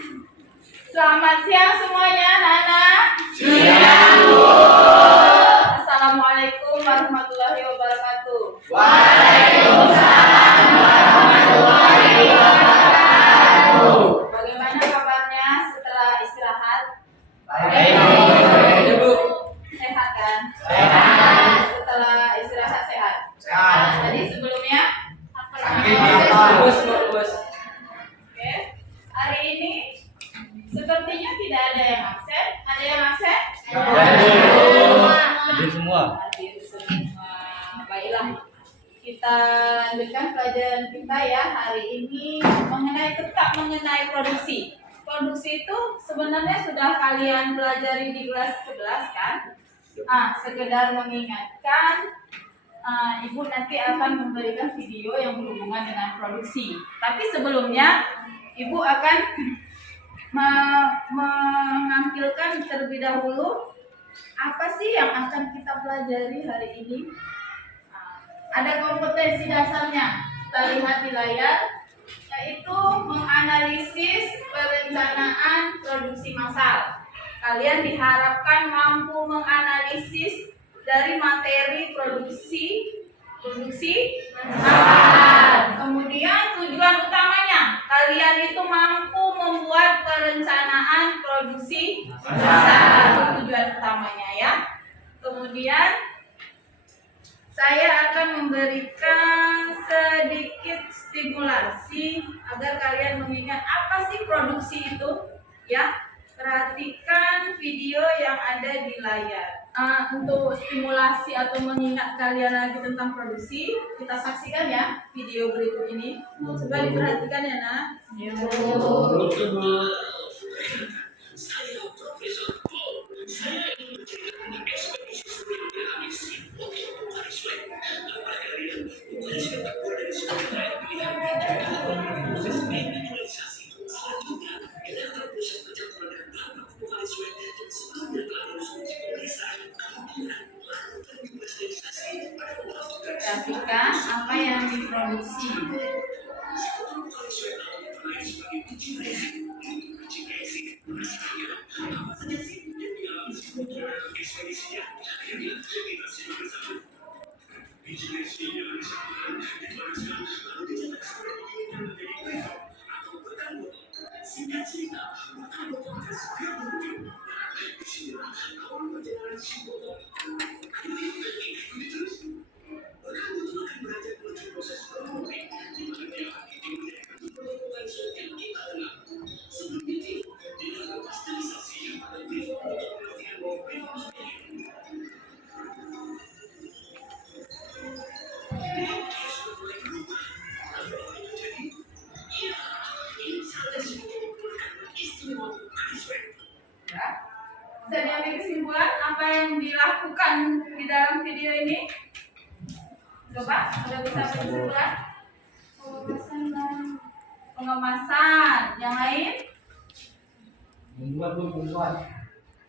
Selamat siang semuanya, anak-anak. Siang, Bu. Assalamualaikum warahmatullahi wabarakatuh. Waalaikumsalam warahmatullahi wabarakatuh. Bagaimana kabarnya setelah istirahat? Baik, Bu. Sehat kan? Sehat. Setelah istirahat sehat. Sehat. Tadi sebelumnya apa? Sakit bos. Oke. Hari ini sepertinya tidak ada yang absen. Ada yang absen? Hadir semua. Hadir semua. Baiklah. Kita lanjutkan pelajaran kita ya hari ini mengenai produksi. Produksi itu sebenarnya sudah kalian pelajari di kelas 11 kan? Sekedar mengingatkan, Ibu nanti akan memberikan video yang berhubungan dengan produksi. Tapi sebelumnya Ibu akan menampilkan terlebih dahulu apa sih yang akan kita pelajari hari ini. Ada kompetensi dasarnya, kita lihat di layar, yaitu menganalisis perencanaan produksi massal. Kalian diharapkan mampu menganalisis dari materi produksi massal. Kemudian tujuan utamanya, kalian itu mampu membuat perencanaan produksi massal. Itu tujuan utamanya ya. Kemudian saya akan memberikan sedikit stimulasi agar kalian mengingat apa sih produksi itu ya. Perhatikan video yang ada di layar. Untuk stimulasi atau mengingat kalian lagi tentang produksi, kita saksikan ya video berikut ini. Coba diperhatikan ya nak. Perhatikan apa yang diproduksi. Bisa diambil kesimpulan apa yang dilakukan di dalam video ini? Coba, sudah bisa kesimpulan? Pengemasan. Yang lain?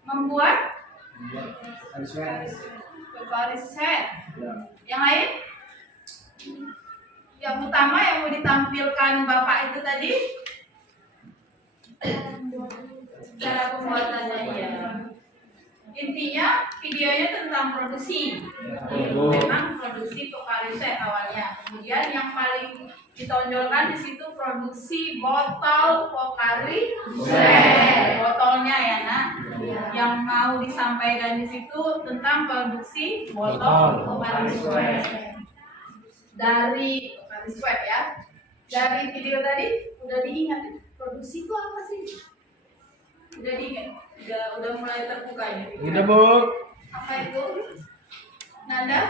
Membuat riset. Yang lain? Yang utama yang mau ditampilkan Bapak itu tadi? Cara pembuatannya ya. Intinya videonya tentang produksi. Memang produksi pokariset awalnya. Kemudian yang paling ditonjolkan di situ produksi botol pokariset. Botolnya ya nak. Yang mau disampaikan di situ tentang produksi botol pokariset. Dari pokariset ya. Dari video tadi udah diingat produksi itu apa sih? Udah diingat? Udah mulai terbuka ya? Udah, Bu. Apa itu? Nanda?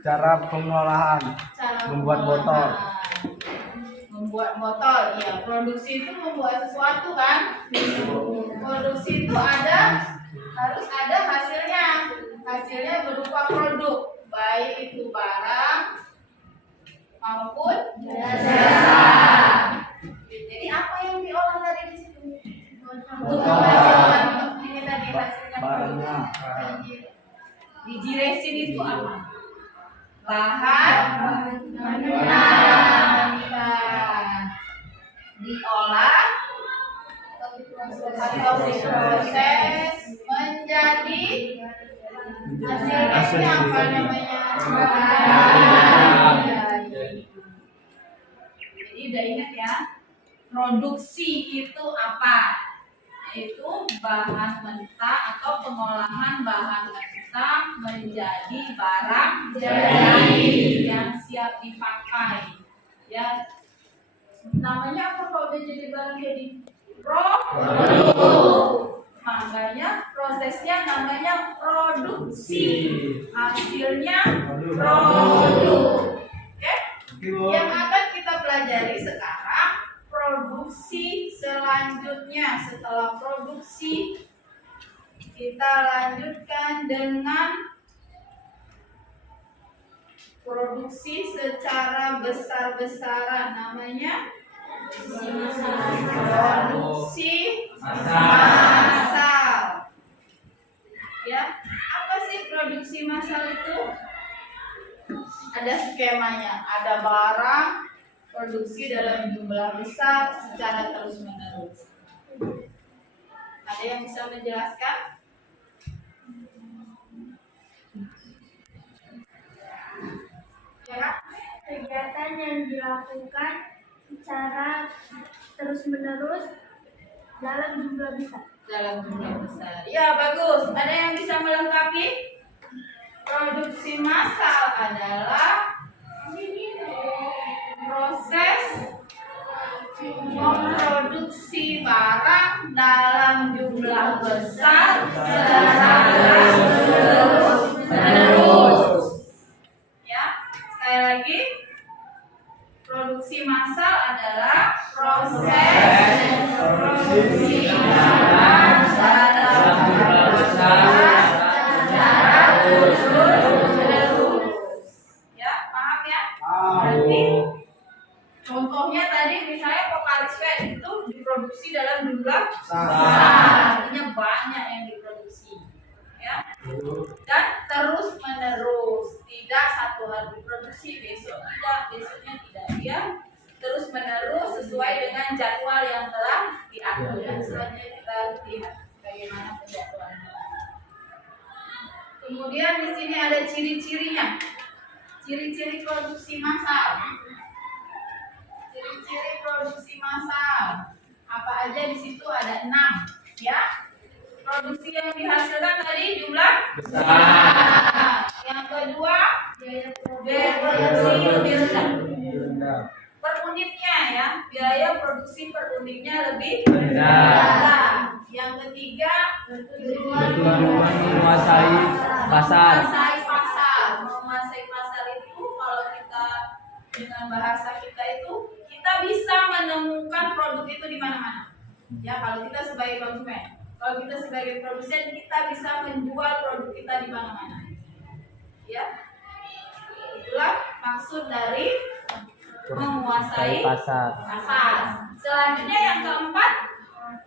Cara pengolahan. Membuat botol. Membuat botol, iya. Produksi itu membuat sesuatu kan? Produksi itu harus ada hasilnya. Hasilnya berupa produk, baik itu barang maupun jasa. Jadi apa yang diolah dari di situ? Untuk menghasilkan ini tadi hasilnya produk. Biji resin itu apa? Bahan mentah diolah atau diproses menjadi hasilnya apa namanya? Jadi udah ingat ya, produksi itu apa? Yaitu bahan mentah atau pengolahan bahan mentah menjadi barang jadi yang siap dipakai. Ya, namanya apa kalau udah jadi barang jadi? Produk. Makanya prosesnya namanya produksi. Hasilnya produk. Oke? Yang akan kita pelajari sekarang produksi selanjutnya. Setelah produksi kita lanjutkan dengan produksi secara besar-besaran, namanya produksi massal. Ya, apa sih produksi massal itu? Ada skemanya, ada barang produksi dalam jumlah besar secara terus-menerus. Ada yang bisa menjelaskan? Ya. Kegiatan yang dilakukan secara terus-menerus dalam jumlah besar. Dalam jumlah besar. Ya, bagus. Ada yang bisa melengkapi? Produksi massal adalah proses memproduksi barang dalam jumlah besar secara terus-menerus. Ya, sekali lagi. Produksi massal adalah proses produksi barang dalam jumlah besar secara terus-menerus. Ya, paham ya? Berarti contohnya tadi misalnya vokalis itu diproduksi dalam jumlah besar, artinya banyak yang diproduksi. Ya. Dan terus menerus, tidak satu hari diproduksi, besok tidak, besoknya tidak, dia terus menerus sesuai dengan jadwal yang telah diatur. Dan selanjutnya kita lihat bagaimana penjadwalannya. Kemudian di sini ada ciri-cirinya, ciri-ciri produksi massal. Ciri-ciri produksi massal apa aja di situ ada 6, ya. Produksi yang dihasilkan tadi jumlah besar. Yang kedua, biaya produksi lebih rendah. Per unitnya ya, biaya produksi per unitnya lebih rendah. Yang ketiga, Tujuan menguasai pasar. Menguasai pasar itu kalau kita dengan bahasa kita itu, kita bisa menemukan produk itu di mana-mana. Ya, kalau kita sebagai konsumen. Kalau kita sebagai produsen, kita bisa menjual produk kita di mana-mana. Ya, itulah maksud dari menguasai pasar. Selanjutnya yang keempat,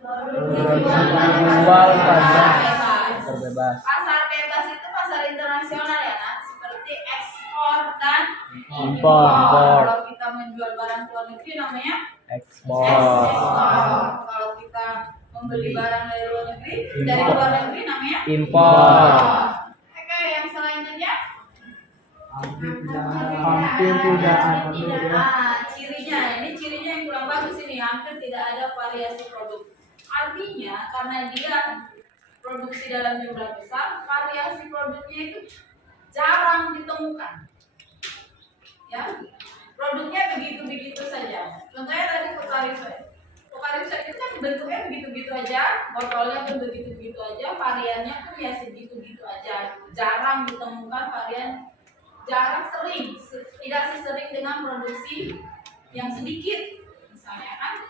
Menjual pasar terbebas. Pasar bebas itu pasar internasional ya, Nak, seperti ekspor dan Impor. Kalau kita menjual barang ke luar negeri namanya Ekspor. Kalau kita membeli barang dari luar negeri namanya Impor. Oke, yang selanjutnya Hampir tidak ada. Cirinya, ini cirinya yang kurang bagus ini, hampir tidak ada variasi produk. Artinya karena dia produksi dalam jumlah besar, variasi produknya itu jarang ditemukan. Ya, produknya begitu-begitu saja. Contohnya tadi Pokariswe itu kan bentuknya begitu-begitu aja, botolnya pun begitu-begitu aja, variannya pun ya segitu-gitu aja. Jarang ditemukan varian, tidak sesering dengan produksi yang sedikit. Misalnya kan,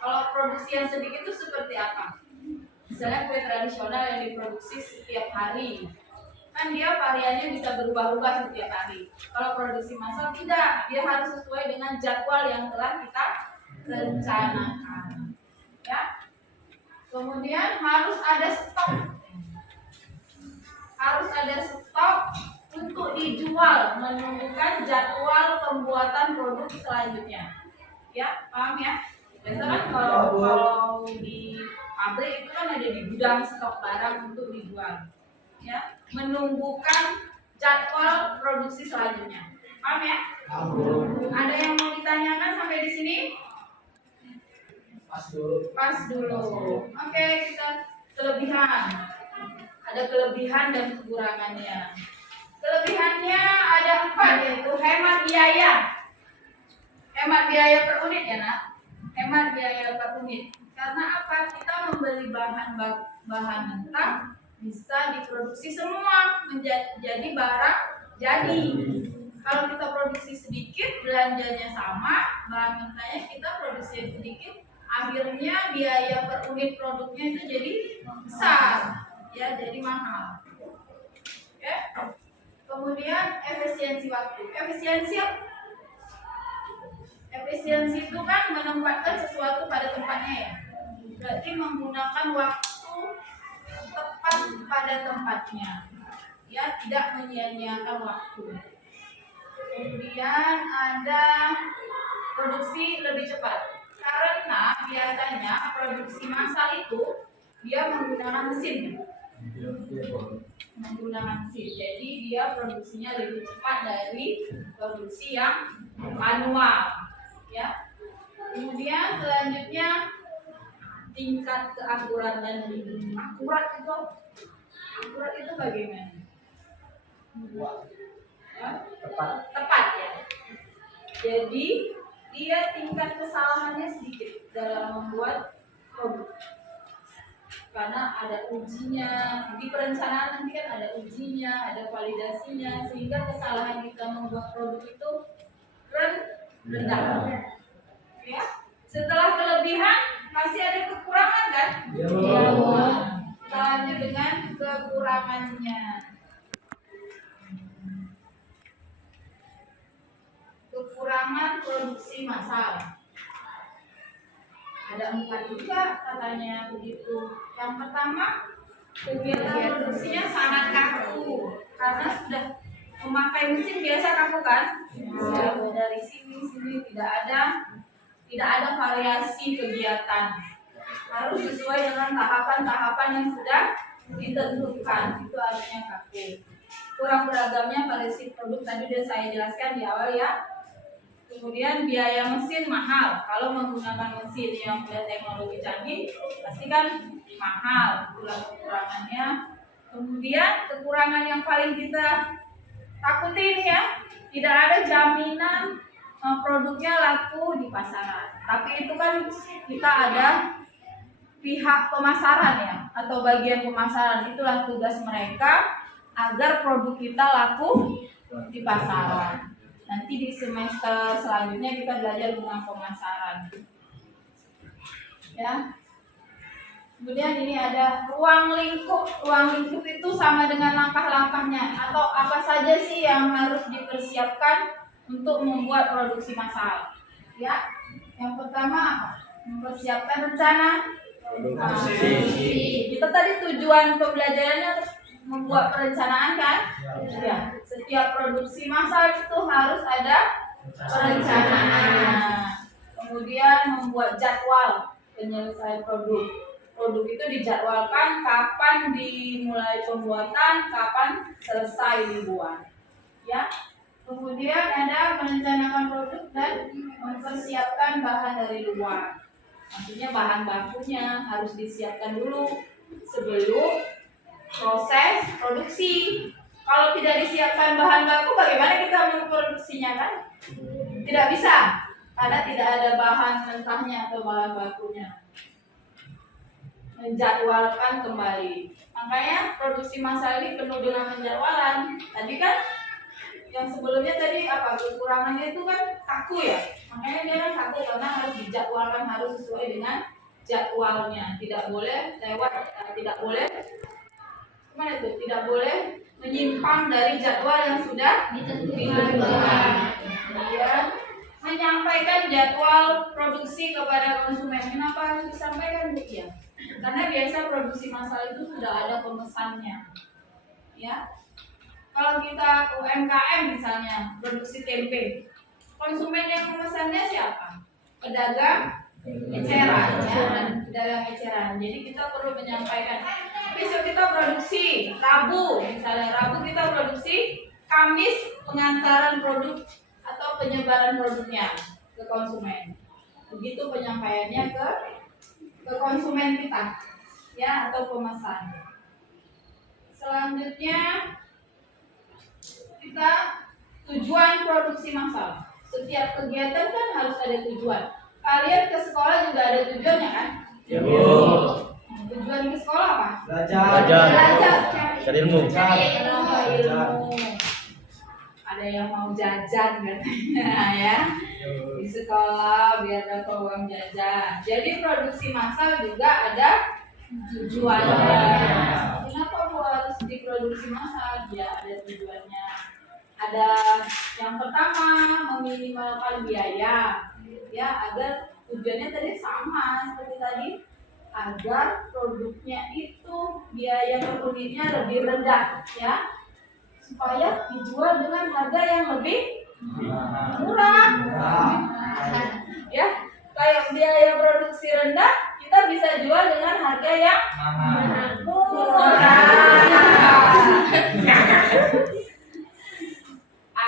kalau produksi yang sedikit itu seperti apa? Misalnya kue tradisional yang diproduksi setiap hari, kan dia variannya bisa berubah-ubah setiap hari. Kalau produksi massal tidak, dia harus sesuai dengan jadwal yang telah kita rencanakan. Ya. Kemudian harus ada stok. Untuk dijual, menunjukkan jadwal pembuatan produk selanjutnya. Ya, paham ya? Biasa kan kalau di pabrik itu kan ada di gudang stok barang untuk dijual. Ya, menunggukan jadwal produksi selanjutnya. Paham ya? Ada yang mau ditanyakan sampai di sini? Pas dulu. Oke, kita kelebihan. Ada kelebihan dan kekurangannya. Kelebihannya ada 4, yaitu hemat biaya. Hemat biaya per unit ya nak. Hemat biaya per unit. Karena apa? Kita membeli bahan mentah bisa diproduksi semua menjadi barang jadi. Kalau kita produksi sedikit, belanjanya sama, bahan mentahnya kita produksi sedikit, akhirnya biaya per unit produknya itu jadi besar, ya, jadi mahal. Ya. Kemudian efisiensi waktu. Efisiensi itu kan menempatkan sesuatu pada tempatnya ya. Berarti menggunakan waktu tepat pada tempatnya. Ya, tidak menyia-nyiakan waktu. Kemudian ada produksi lebih cepat. Karena biasanya produksi massal itu dia menggunakan mesin. Jadi dia produksinya lebih cepat dari produksi yang manual, ya. Kemudian selanjutnya tingkat keakuratan. Akurat itu bagaimana? Tepat ya. Jadi dia tingkat kesalahannya sedikit dalam membuat produk. Karena ada ujinya, di perencanaan nanti kan ada ujinya, ada validasinya, sehingga kesalahan kita membuat produk itu rendah. Ya. Setelah kelebihan masih ada kekurangan kan? Ya. Kita lanjut dengan kekurangannya. Kekurangan produksi massal. Ada 4 juga katanya begitu. Yang pertama, kegiatan produksinya sangat kaku karena sudah memakai mesin biasa kaku kan? Dari sini tidak ada variasi kegiatan. Harus sesuai dengan tahapan-tahapan yang sudah ditentukan. Itu artinya kaku. Kurang beragamnya variasi produk tadi sudah saya jelaskan di awal ya. Kemudian biaya mesin mahal. Kalau menggunakan mesin yang sudah teknologi canggih, pasti kan mahal. Itulah kekurangannya. Kemudian kekurangan yang paling kita takutin ya, tidak ada jaminan produknya laku di pasaran. Tapi itu kan kita ada pihak pemasaran ya, atau bagian pemasaran. Itulah tugas mereka agar produk kita laku di pasaran. Nanti di semester selanjutnya kita belajar tentang pemasaran. Ya. Kemudian ini ada ruang lingkup. Ruang lingkup itu sama dengan langkah-langkahnya atau apa saja sih yang harus dipersiapkan untuk membuat produksi massal. Ya. Yang pertama apa? Mempersiapkan rencana produksi. Itu tadi tujuan pembelajarannya membuat perencanaan kan? Ya. Setiap produksi massal itu harus ada perencanaan. Kemudian membuat jadwal penyelesaian produk. Produk itu dijadwalkan kapan dimulai pembuatan, kapan selesai dibuat. Ya. Kemudian ada merencanakan produk dan mempersiapkan bahan dari luar. Maksudnya bahan bakunya harus disiapkan dulu sebelum proses produksi. Kalau tidak disiapkan bahan baku, bagaimana kita memproduksinya kan? Tidak bisa, karena tidak ada bahan mentahnya atau bahan bakunya. Menjadwalkan kembali. Makanya produksi massal ini penuh dengan penjadwalan. Tadi kan yang sebelumnya tadi apa? Kekurangannya itu kan kaku ya. Makanya dia kan kaku karena harus dijadwalkan, harus sesuai dengan jadwalnya. Tidak boleh lewat, tidak boleh tidak boleh menyimpang dari jadwal yang sudah ditentukan. Kemudian menyampaikan jadwal produksi kepada konsumen. Kenapa harus disampaikan Bu ya? Karena biasa produksi massal itu sudah ada pemesannya. Ya. Kalau kita UMKM misalnya produksi tempe, konsumen yang memesannya siapa? Pedagang eceran ya. pedagang eceran. Jadi kita perlu menyampaikan besok kita produksi Rabu, misalnya Rabu kita produksi, Kamis pengantaran produk atau penyebaran produknya ke konsumen. Begitu penyampaiannya ke konsumen kita, ya, atau pemesan. Selanjutnya kita tujuan produksi massal. Setiap kegiatan kan harus ada tujuan. Kalian ke sekolah juga ada tujuannya kan? Ya, Bu. Tujuan ke sekolah apa? Belajar. Cari ilmu. Ilmu. Ada yang mau jajan katanya ya. Di sekolah biar dapat uang jajan. Jadi produksi massal juga ada tujuannya. Kenapa Bu harus diproduksi massal? Ya ada tujuannya. Ada yang pertama meminimalkan biaya, ya, agar tujuannya tadi sama seperti tadi, agar produknya itu biaya per unitnya lebih rendah, ya, supaya dijual dengan harga yang lebih murah. Ya, kayak biaya produksi rendah, kita bisa jual dengan harga yang murah.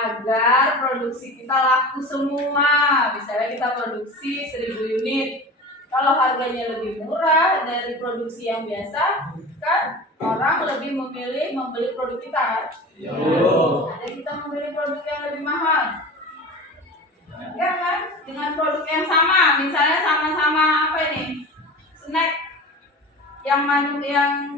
Agar produksi kita laku semua. Misalnya kita produksi 1000 unit. Kalau harganya lebih murah dari produksi yang biasa, kan orang lebih memilih membeli produk kita. Ada kita membeli produk yang lebih mahal. Ya kan? Dengan produk yang sama, misalnya sama-sama apa ini? Snack yang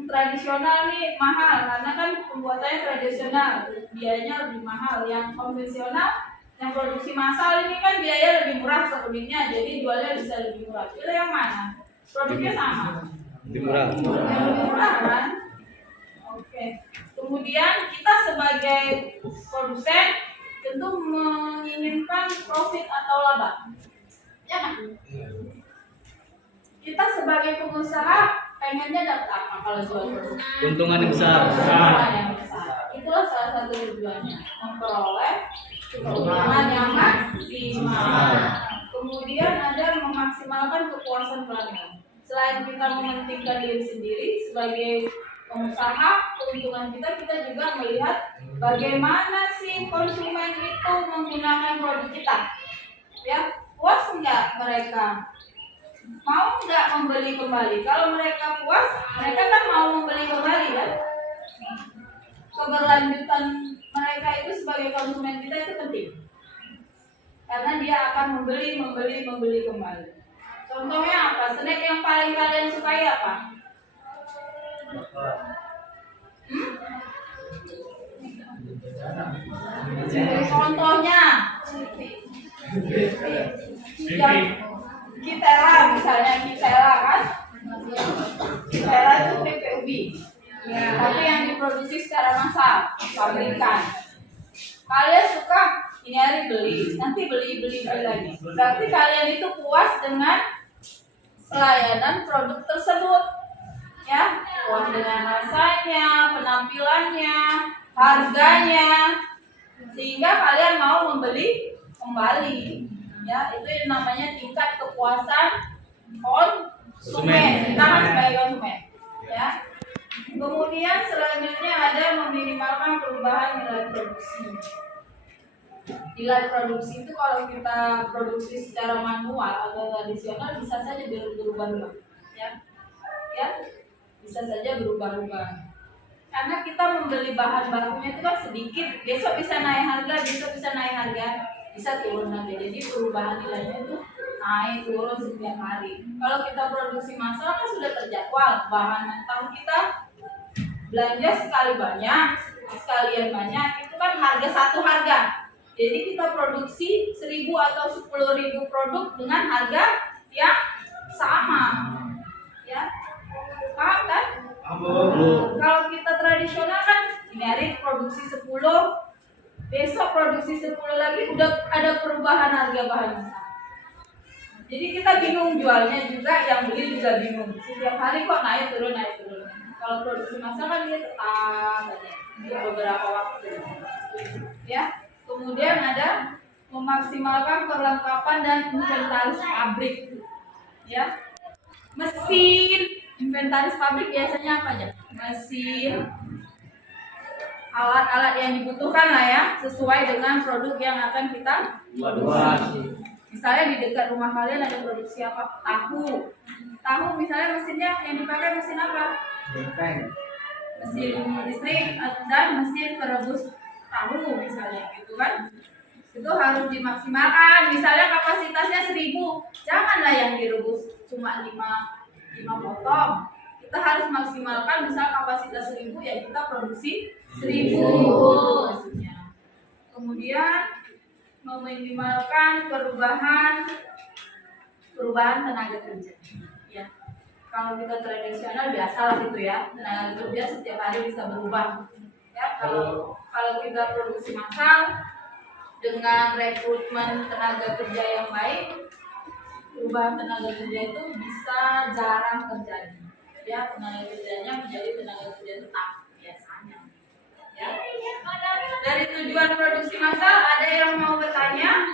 tradisional nih mahal karena kan pembuatannya tradisional, biayanya lebih mahal. Yang konvensional, yang produksi massal ini kan biaya lebih murah seunitnya, jadi jualnya bisa lebih murah. Pilih yang mana? Produknya sama. Lebih murah. Yang lebih murah kan? Oke. Kemudian kita sebagai produsen tentu menginginkan profit atau laba. Ya kan? Kita sebagai pengusaha pengennya dapat apa kalau jual produk? Keuntungan yang besar. Keuntungan yang besar. Itulah salah satu tujuannya, memperoleh keuntungan yang maksimal. Kemudian ada memaksimalkan kepuasan pelanggan. Selain kita mementingkan diri sendiri sebagai pengusaha, keuntungan kita juga melihat bagaimana sih konsumen itu menggunakan produk kita. Ya, puas enggak mereka? Mau nggak membeli kembali? Kalau mereka puas, mereka kan mau membeli kembali kan? Keberlanjutan mereka itu sebagai konsumen kita itu penting, karena dia akan membeli kembali. Contohnya apa? Snack yang paling kalian sukai apa? Contohnya yang Kitela, misalnya Kitela kan? Kitela itu keripik ubi, ya, tapi yang diproduksi secara massal, pabrikan. Kalian suka ini hari beli, nanti beli lagi. Berarti kalian itu puas dengan pelayanan produk tersebut, ya, puas dengan rasanya, penampilannya, harganya, sehingga kalian mau membeli kembali. Ya, itu yang namanya tingkat kepuasan konsumen. Kita kan sebagai konsumen, ya. Kemudian selanjutnya ada meminimalkan perubahan nilai produksi. Nilai produksi itu kalau kita produksi secara manual atau tradisional bisa saja berubah-ubah, ya. Ya, bisa saja berubah-ubah. Karena kita membeli bahan bakunya itu kan sedikit, besok bisa naik harga, bisa turun lagi. Jadi perubahan nilainya itu naik turun setiap hari. Kalau kita produksi massal kan sudah terjadwal, bahan mentah kita belanja sekalian banyak, itu kan satu harga. Jadi kita produksi 1000 atau 10.000 produk dengan harga yang sama, ya. Paham kan? Kalau kita tradisional kan ini hari produksi 10, besok produksi 10 lagi, udah ada perubahan harga bahan mentah. Jadi kita bingung jualnya juga, yang beli juga bingung. Setiap hari kok naik turun. Kalau produksi massal kan dia tetap aja untuk beberapa waktu. Ya. Kemudian ada memaksimalkan perlengkapan dan inventaris pabrik. Ya. Mesin, inventaris pabrik biasanya apa aja? Mesin, alat-alat yang dibutuhkan lah ya, sesuai dengan produk yang akan kita produksi. Misalnya di dekat rumah kalian ada produksi apa? Tahu. Tahu misalnya mesinnya yang dipakai mesin apa? Mesin listrik dan mesin perebus tahu misalnya gitu kan. Itu harus dimaksimalkan. Misalnya kapasitasnya 1000, janganlah yang direbus cuma 5 potong. Kita harus maksimalkan, misal kapasitas 1000 ya kita produksi 1000 maksudnya. Kemudian meminimalkan perubahan tenaga kerja. Ya. Kalau kita tradisional biasalah gitu ya, tenaga kerja setiap hari bisa berubah. Ya, kalau kita produksi massal dengan rekrutmen tenaga kerja yang baik, perubahan tenaga kerja itu bisa jarang terjadi. Ya, tenaga kerjanya menjadi tenaga kerja tetap biasanya. Ya. Dari tujuan produksi massal ada yang mau bertanya?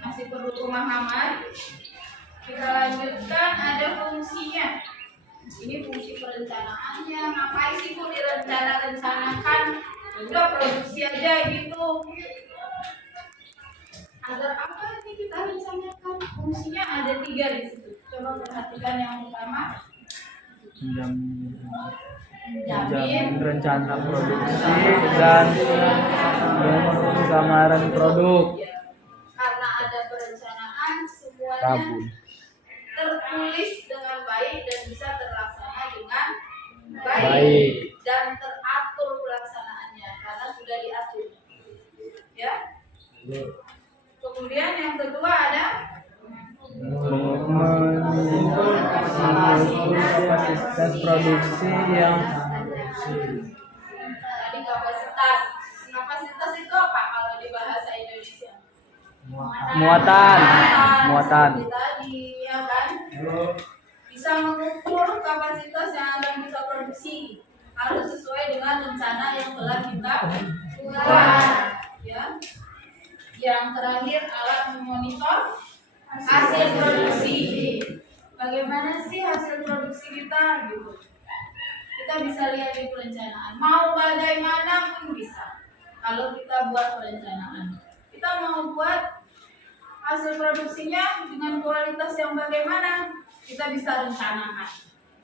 Masih perlu pemahaman? Kita lanjutkan, ada fungsinya. Ini fungsi perencanaannya. Ngapain sih kok direncanakan? Udah produksi aja gitu. Agar apa ini kita rencanakan? Fungsinya ada 3 di situ. Coba perhatikan yang pertama. Menjamin rencana produksi dan samaran produk. Karena ada perencanaan, semuanya tertulis dengan baik dan bisa terlaksana dengan baik. Dan teratur pelaksanaannya karena sudah diatur. Ya. Kemudian yang kedua ada kapasitas produksi yang tadi kapasitas itu apa kalau di bahasa Indonesia? muatan. Seperti tadi ya kan, bisa mengukur kapasitas yang akan kita produksi, harus sesuai dengan rencana yang telah kita buat. Ya. Yang terakhir alat memonitor hasil produksi. Bagaimana sih hasil produksi kita gitu? Kita bisa lihat di perencanaan. Mau bagaimana pun bisa. Kalau kita buat perencanaan, kita mau buat hasil produksinya dengan kualitas yang bagaimana, kita bisa rencanakan.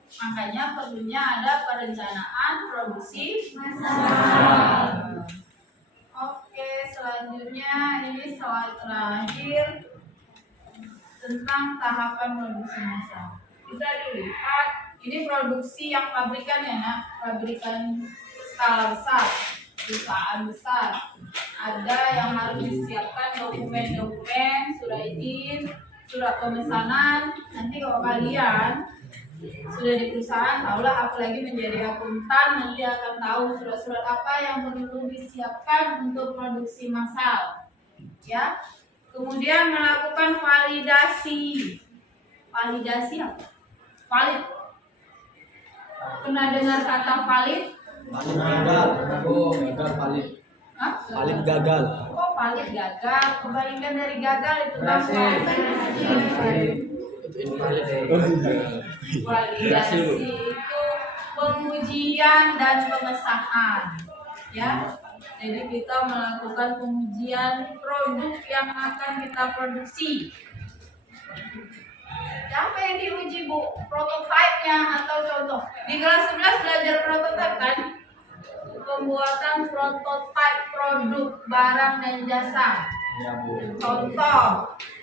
Makanya perlunya ada perencanaan produksi massal. Oke, selanjutnya ini slide terakhir tentang tahapan produksi massal. Bisa dilihat, ini produksi yang pabrikan ya nak, pabrikan skala besar, perusahaan besar. Ada yang harus disiapkan dokumen-dokumen, surat izin, surat pemesanan. Nanti kalau kalian sudah di perusahaan, tahulah apalagi menjadi akuntan, nanti akan tahu surat-surat apa yang perlu disiapkan untuk produksi massal. Ya. Kemudian melakukan validasi. Validasi apa? Valid. Pernah dengar kata valid? Gagal valid. Hah? Valid gagal. Kok valid gagal? Kebalikan dari gagal itu kan validasi itu pengujian dan pengesahan. Ya. Jadi kita melakukan pengujian produk yang akan kita produksi. Apa yang diuji Bu? Prototipenya atau contoh? Di kelas 11 belajar prototipe kan? Pembuatan prototipe produk barang dan jasa.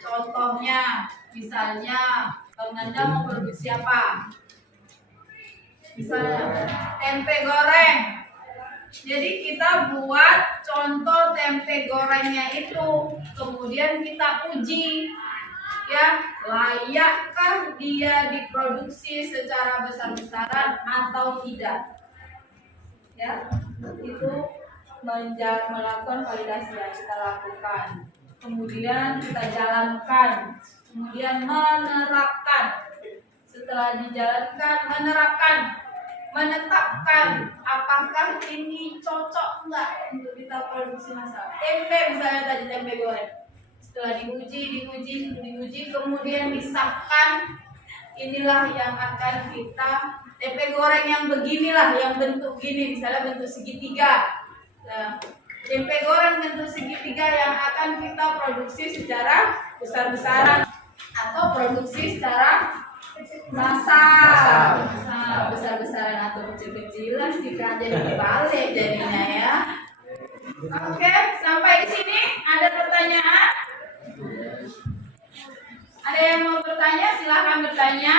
Contohnya, misalnya Bang Nanda mau produksi apa? Misalnya tempe goreng. Jadi kita buat contoh tempe gorengnya itu, kemudian kita uji, ya layakkah dia diproduksi secara besar-besaran atau tidak. Ya, itu melakukan validasi yang kita lakukan. Kemudian kita jalankan, kemudian menerapkan. Setelah dijalankan, menetapkan apakah ini cocok enggak untuk kita produksi massal. Tempe misalnya tadi tempe goreng. Setelah diuji, kemudian disahkan. Inilah yang akan kita tempe goreng yang beginilah, yang bentuk gini, misalnya bentuk segitiga. Nah, tempe goreng bentuk segitiga yang akan kita produksi secara besar-besaran atau produksi secara massal. Besar-besaran atau kecil-kecilan sih kan, jadi dibalik jadinya ya. Oke, sampai di sini ada pertanyaan? Ada yang mau bertanya? Silahkan bertanya.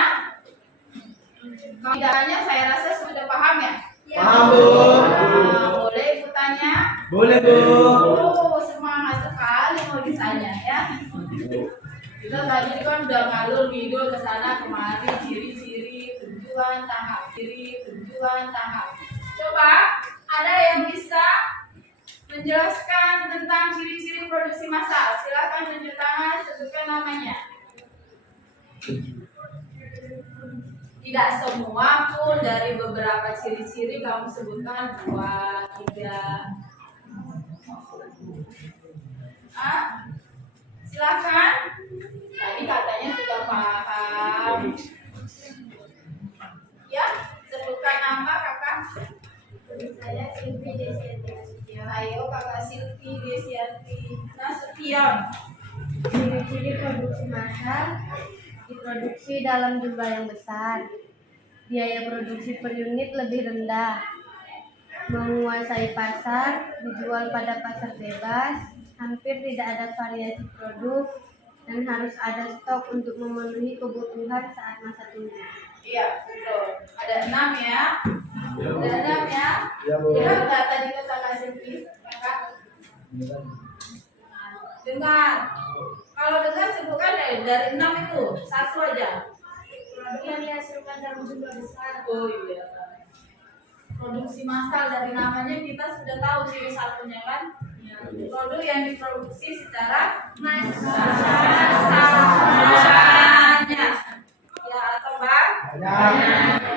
Kalau tidak hanya saya rasa sudah paham ya? Paham, Bu. Boleh ikut tanya? Boleh, Bu. Oh, semangat sekali mau ditanya ya. Kita tadi kan udah ngalur ngidul ke sana kemari, ciri-ciri, tujuan, tahap. Coba ada yang bisa menjelaskan tentang ciri-ciri produksi massal? Silakan tunjuk tangan, sebutkan namanya. Tidak semua pun, dari beberapa ciri-ciri kamu sebutkan 2, 3. Silakan. Tadi katanya sudah paham. Ya, sebutkan nama kakak. Saya Silvi Desianti. Ayo kakak Silvi Desianti Nasution. Ciri-ciri produksi massal: diproduksi dalam jumlah yang besar, biaya produksi per unit lebih rendah, menguasai pasar, dijual pada pasar bebas, hampir tidak ada variasi produk, dan harus ada stok untuk memenuhi kebutuhan saat masa tunggu. Iya, betul. Ada 6 ya. Ada 6 ya. Ya, Bu. Dengar nggak tadi kata Kak Silvi? Kakak? Dengar. Kalau dengar sebutkan dari 6 itu, 1 aja. Produk yang dihasilkan dalam jumlah besar. Oh iya. Produksi massal, dari namanya kita sudah tahu ciri satunya kan? Produk yang diproduksi secara massal. Ya atau bang?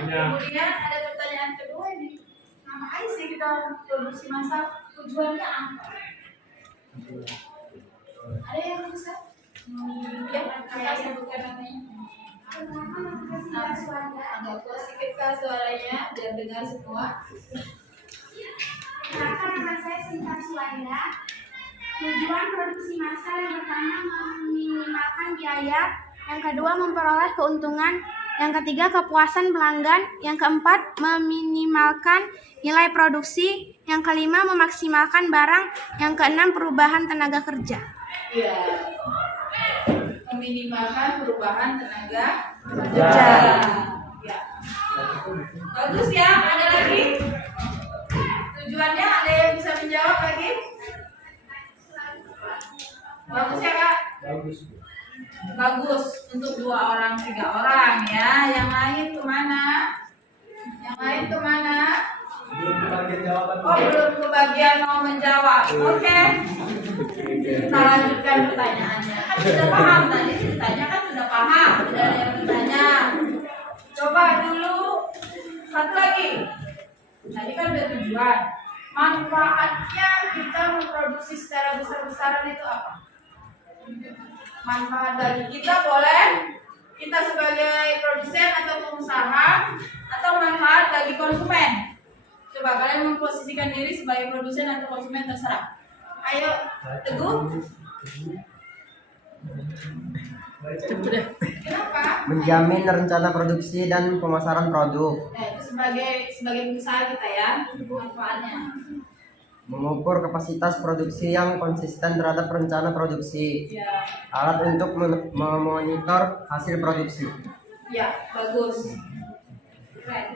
Kemudian ada pertanyaan kedua ini. Ngapain sih kita produksi massal? Tujuannya apa? Ada yang bisa? Ya, kakak sebutkan namanya. Agak kuat sedikit kak suaranya, biar dengar semua. Perkenalkan, nama saya Sinta Suwaida. Tujuan produksi massal yang pertama meminimalkan biaya, yang kedua memperoleh keuntungan, yang ketiga kepuasan pelanggan, yang keempat meminimalkan nilai produksi, yang kelima memaksimalkan barang, yang keenam perubahan tenaga kerja. Iya. Meminimalkan perubahan tenaga kerja. Ya. Bagus ya, ada lagi? Tujuannya ada yang bisa menjawab lagi? Bagus ya kak? Bagus untuk 2 orang, 3 orang ya. Yang lain kemana? Oh, belum kebagian mau menjawab. Oke. Kita lanjutkan pertanyaannya. Kan sudah paham tadi ceritanya, kan sudah paham. Tidak ada yang bertanya. Coba dulu satu lagi. Tadi kan udah tujuan. Manfaatnya kita memproduksi secara besar-besaran itu apa? Manfaat bagi kita boleh kita sebagai produsen atau pengusaha, atau manfaat bagi konsumen. Coba kalian memposisikan diri sebagai produsen atau konsumen, terserah. Ayo, Teguh. Kenapa? Menjamin rencana produksi dan pemasaran produk. Itu sebagai pengusaha kita ya, manfaatnya. Mengukur kapasitas produksi yang konsisten terhadap rencana produksi. Ya, Alat untuk memonitor hasil produksi. ya bagus. Keren.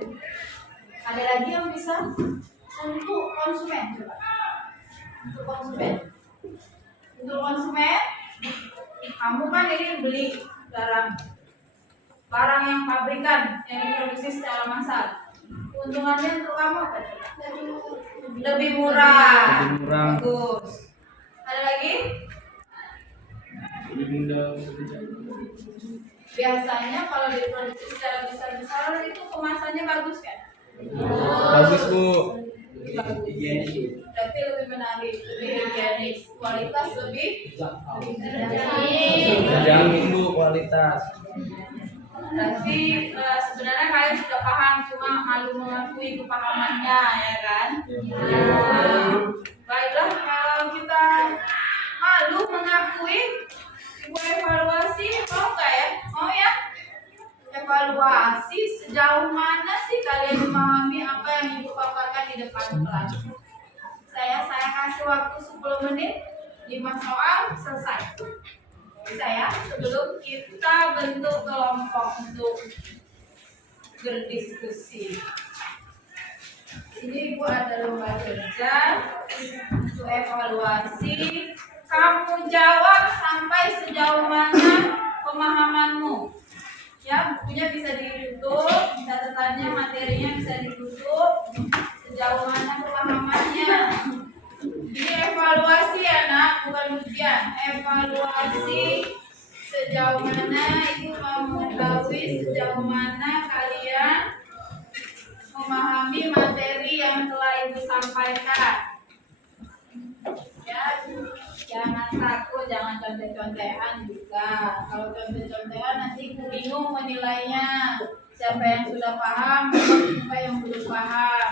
Ada lagi yang bisa untuk konsumen, coba. Untuk konsumen. Untuk konsumen, kamu kan ini beli barang yang pabrikan yang diproduksi secara massal. Keuntungannya untuk kamu apa? Lebih murah. Bagus. Ada lagi? Biasanya kalau diproduksi secara besar-besaran itu kemasannya bagus kan? Bagus, Bu. Bagus. Udah berarti lebih menarik, lebih higienis, kualitas lebih Terjamin Bu kualitas. Berarti sebenarnya kalian sudah paham, cuma malu mengakui kepahamannya, ya kan? Baiklah, kalau kita malu mengakui, ibu evaluasi, mau nggak ya? Mau ya? Evaluasi sejauh mana sih kalian memahami apa yang ibu paparkan di depan kelas? Saya kasih waktu 10 menit, 5 soal, selesai. Bisa ya? Sebelum kita bentuk kelompok untuk berdiskusi. Ini ibu ada lomba kerja untuk evaluasi. Kamu jawab sampai sejauh mana pemahamanmu. Ya, bukunya bisa ditutup, catatannya, materinya bisa ditutup. Sejauh mana pemahamannya. Ini evaluasi ya nak, bukan ujian. Evaluasi sejauh mana ibu mau mengetahui sejauh mana kalian memahami materi yang telah ibu sampaikan. Ya, jangan takut, jangan contek-contekan juga. Kalau contek-contekan nanti ibu bingung menilainya. Siapa yang sudah paham, siapa yang belum paham.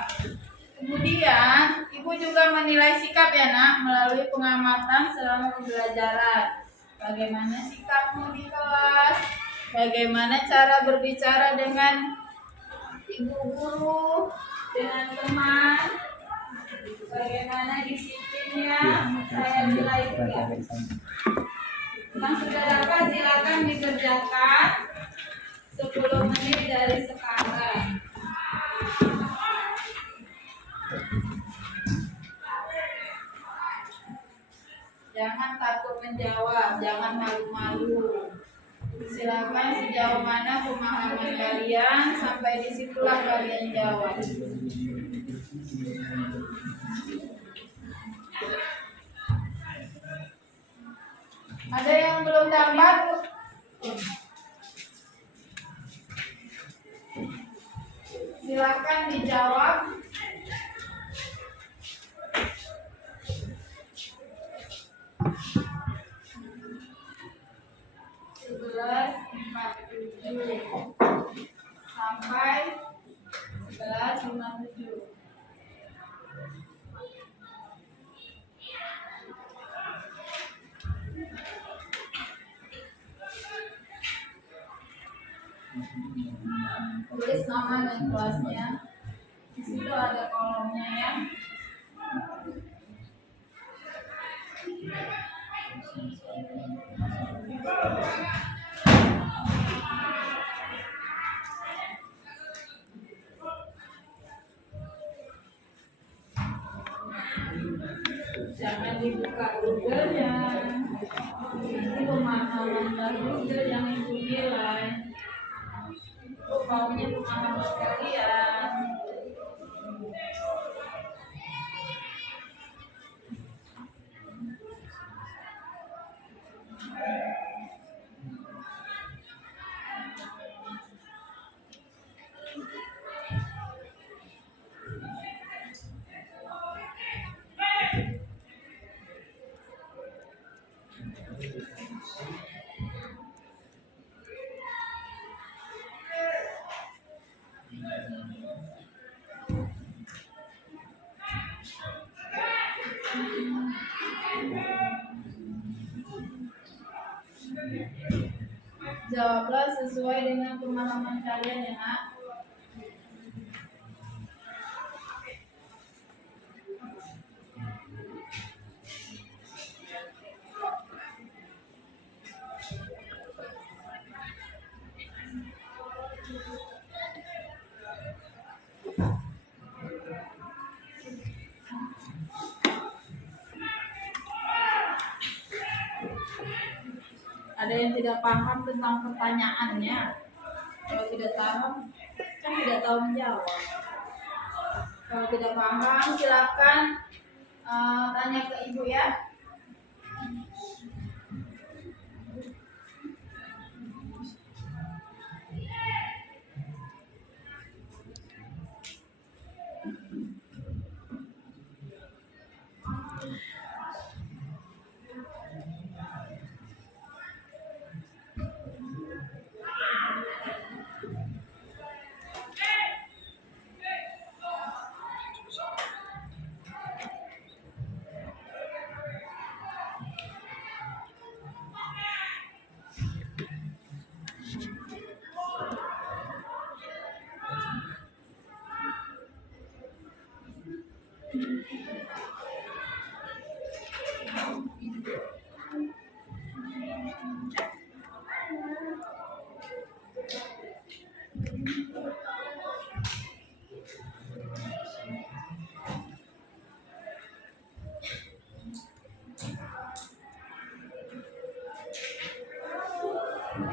Kemudian, ibu juga menilai sikap ya nak, melalui pengamatan selama pembelajaran. Bagaimana sikapmu di kelas, bagaimana cara berbicara dengan ibu guru, dengan teman, bagaimana disiplinnya, saya nilai juga. Yang sudah dapat silakan dikerjakan 10 menit dari sekarang. Jangan takut menjawab, jangan malu-malu. Silakan sejauh mana pemahaman kalian, sampai disitulah kalian jawab. Ada yang belum dapat? Silakan dijawab. Sampai 11.57. Tulis nama dan kelasnya. Di situ ada kolomnya ya. Jangan dibuka Google-nya. Ini pemahaman dari Google yang ibu nilai. Itu maunya pemahaman kalian. Jawablah sesuai dengan pemahaman kalian ya nak. Ada yang tidak paham tentang pertanyaannya. Kalau tidak paham, kan tidak tahu menjawab. Kalau tidak paham, silakan tanya ke ibu ya. Menuliskannya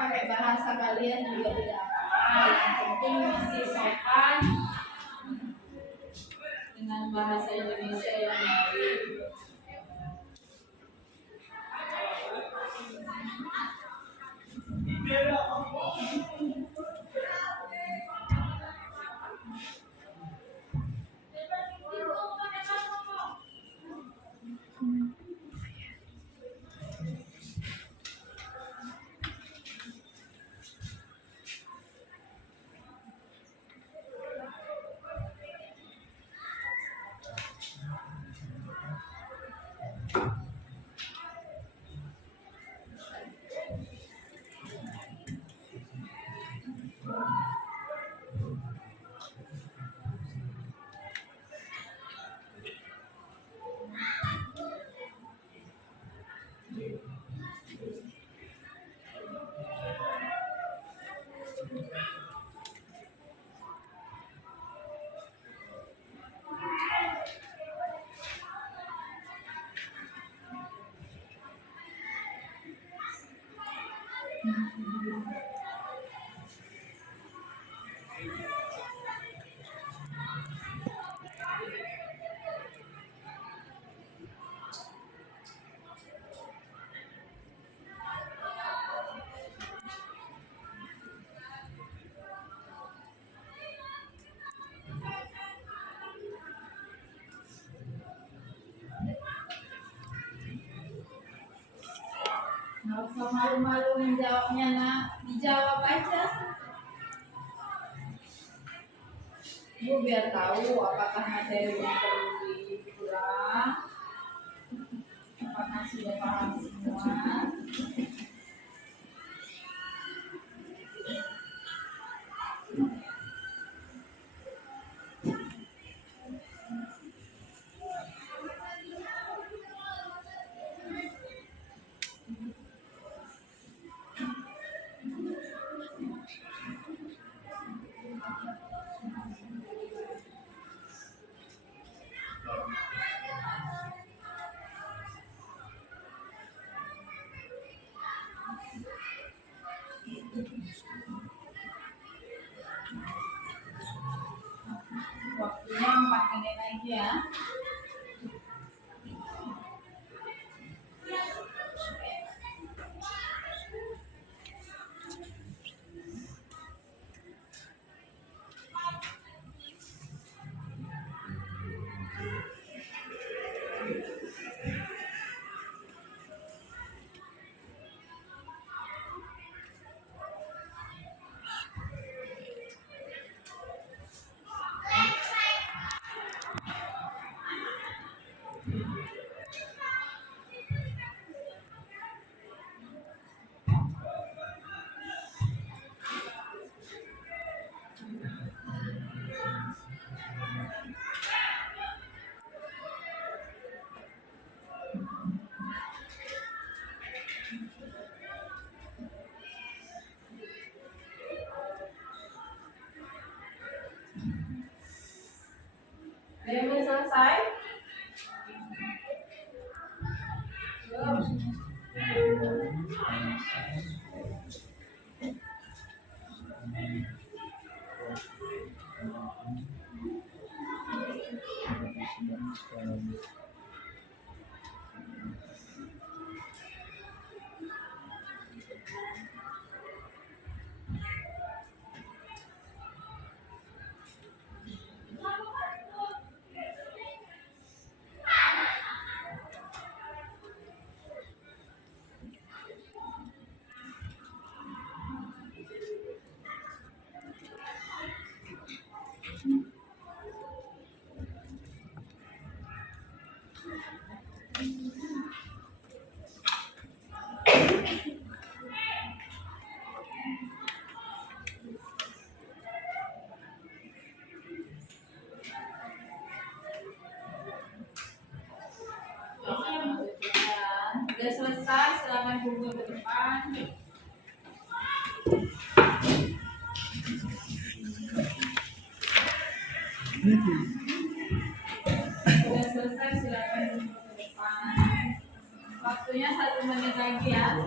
pakai bahasa kalian juga tidak apa-apa. Yang penting masih sopan dengan bahasa Indonesia yang baik. Nggak usah malu-malu menjawabnya, nak. Dijawab aja. Bu biar tahu apakah materi yang perlu diulang, apakah sudah paham semua. Waktunya 4 menit aja. Ada yang belum selesai? Belum. Sudah selesai, silakan duduk ke depan. Sudah selesai, silakan duduk ke depan. Waktunya 1 menit lagi ya.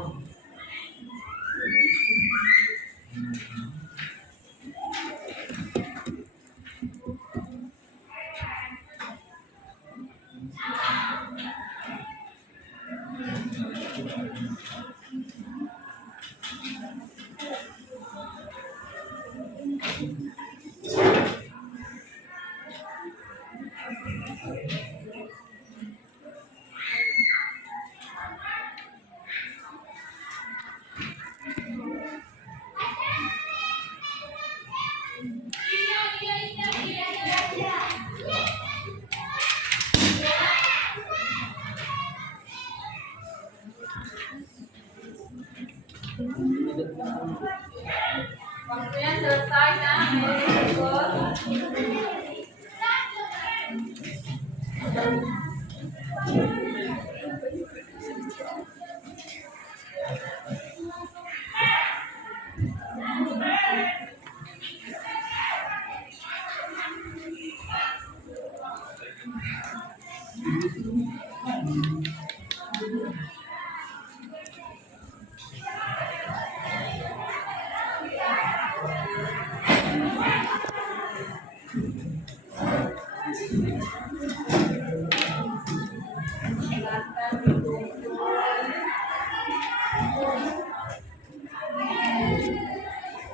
Waktunya selesai nah,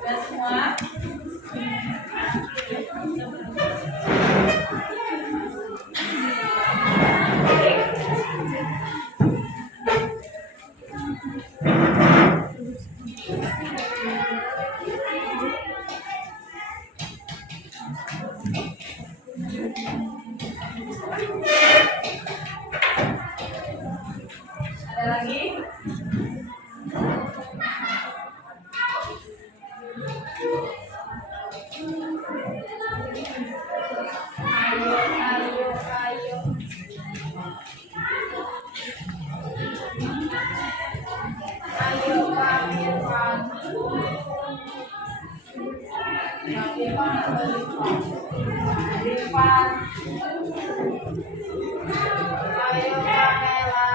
sudah semua. Ada lagi? Ayo. Ayo, Pak Irfan. Irfan. Ayo, Pamela.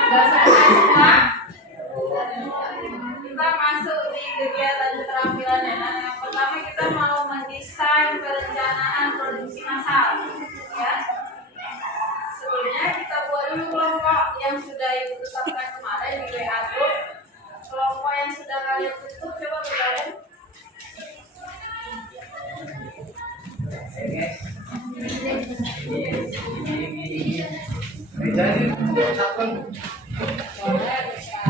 Sudah selesai semua? Kita masuk di kegiatan keterampilan ya. Nah, yang pertama kita mau mendesain perencanaan produksi massal, ya. Sebelumnya kita buat dulu kelompok yang sudah ibu tetapkan kemarin di WA group. Kelompok yang sudah kalian tutup coba bergabung. Boleh bisa.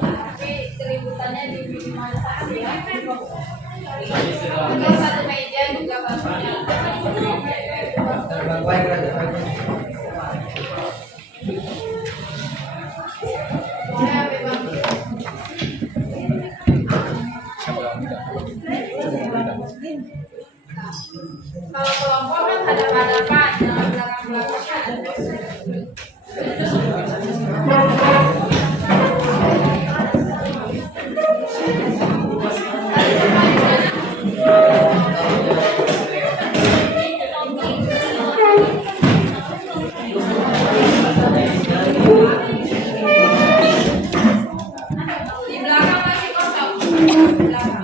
Tapi keributannya diminimalisasi ya. Untuk satu meja juga bajunya. Baik, Boleh bebas. Kalau kelompok kan hadap-hadapan, jangan belakang-belakangan. Di belakang masih kosong. Di belakang.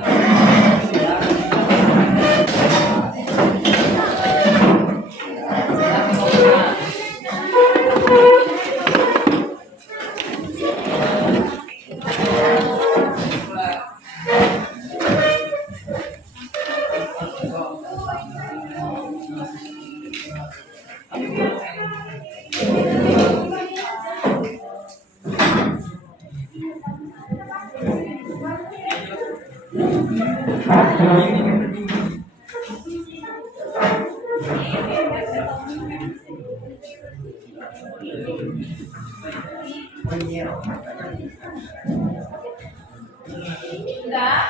Sudah?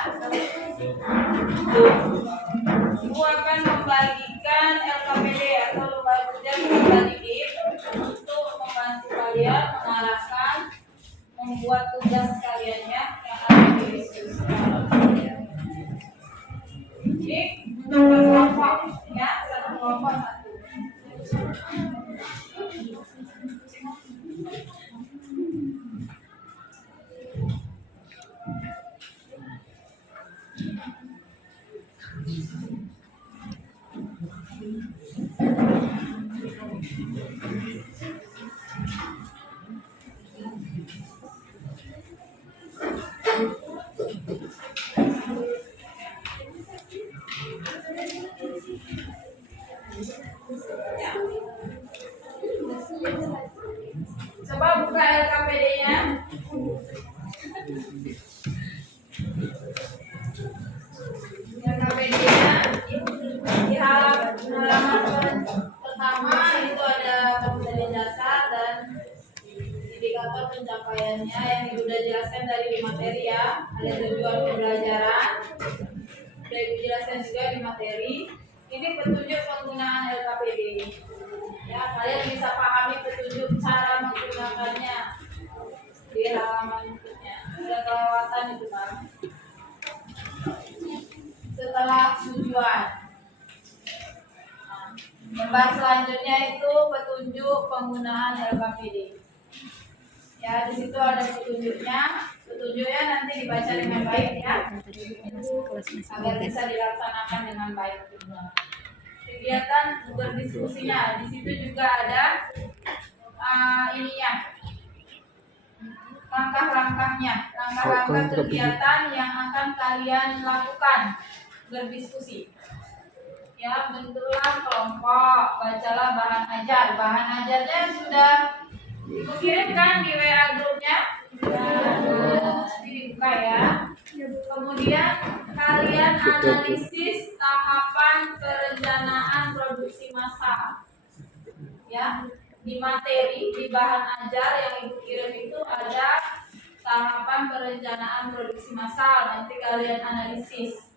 Ibu akan membagikan LKPD atau lembar kerja kepada didik untuk membantu kalian mengarahkan membuat tugas kaliannya yang akan didiskusikan. Jadi untuk berkelompok ya, satu kelompok satu. Coba buka LKPD-nya. LKPD-nya di halaman pertama itu ada pencapaian dasar dan indikator pencapaiannya yang sudah jelaskan dari di materi ya. Ada tujuan pembelajaran, sudah dijelaskan juga di materi. Ini petunjuk penggunaan LKPD. Ya, kalian bisa pahami petunjuk cara menggunakannya di halaman berikutnya. Sudah kelewatan itu kan. Setelah tujuan. Lembar selanjutnya itu petunjuk penggunaan LKPD. Ya, di situ ada petunjuknya. Petunjuknya nanti dibaca dengan baik ya, agar bisa dilaksanakan dengan baik juga. Kegiatan berdiskusinya, di situ juga ada ininya, langkah-langkahnya, langkah-langkah kegiatan yang akan kalian lakukan berdiskusi. Ya, bentuklah kelompok, bacalah bahan ajar. Bahan ajarnya sudah dikirimkan di WA grupnya. Nanti dibuka ya. Kemudian kalian analisis tahapan perencanaan produksi massal. Ya, di materi, di bahan ajar yang ibu kirim itu ada tahapan perencanaan produksi massal. Nanti kalian analisis.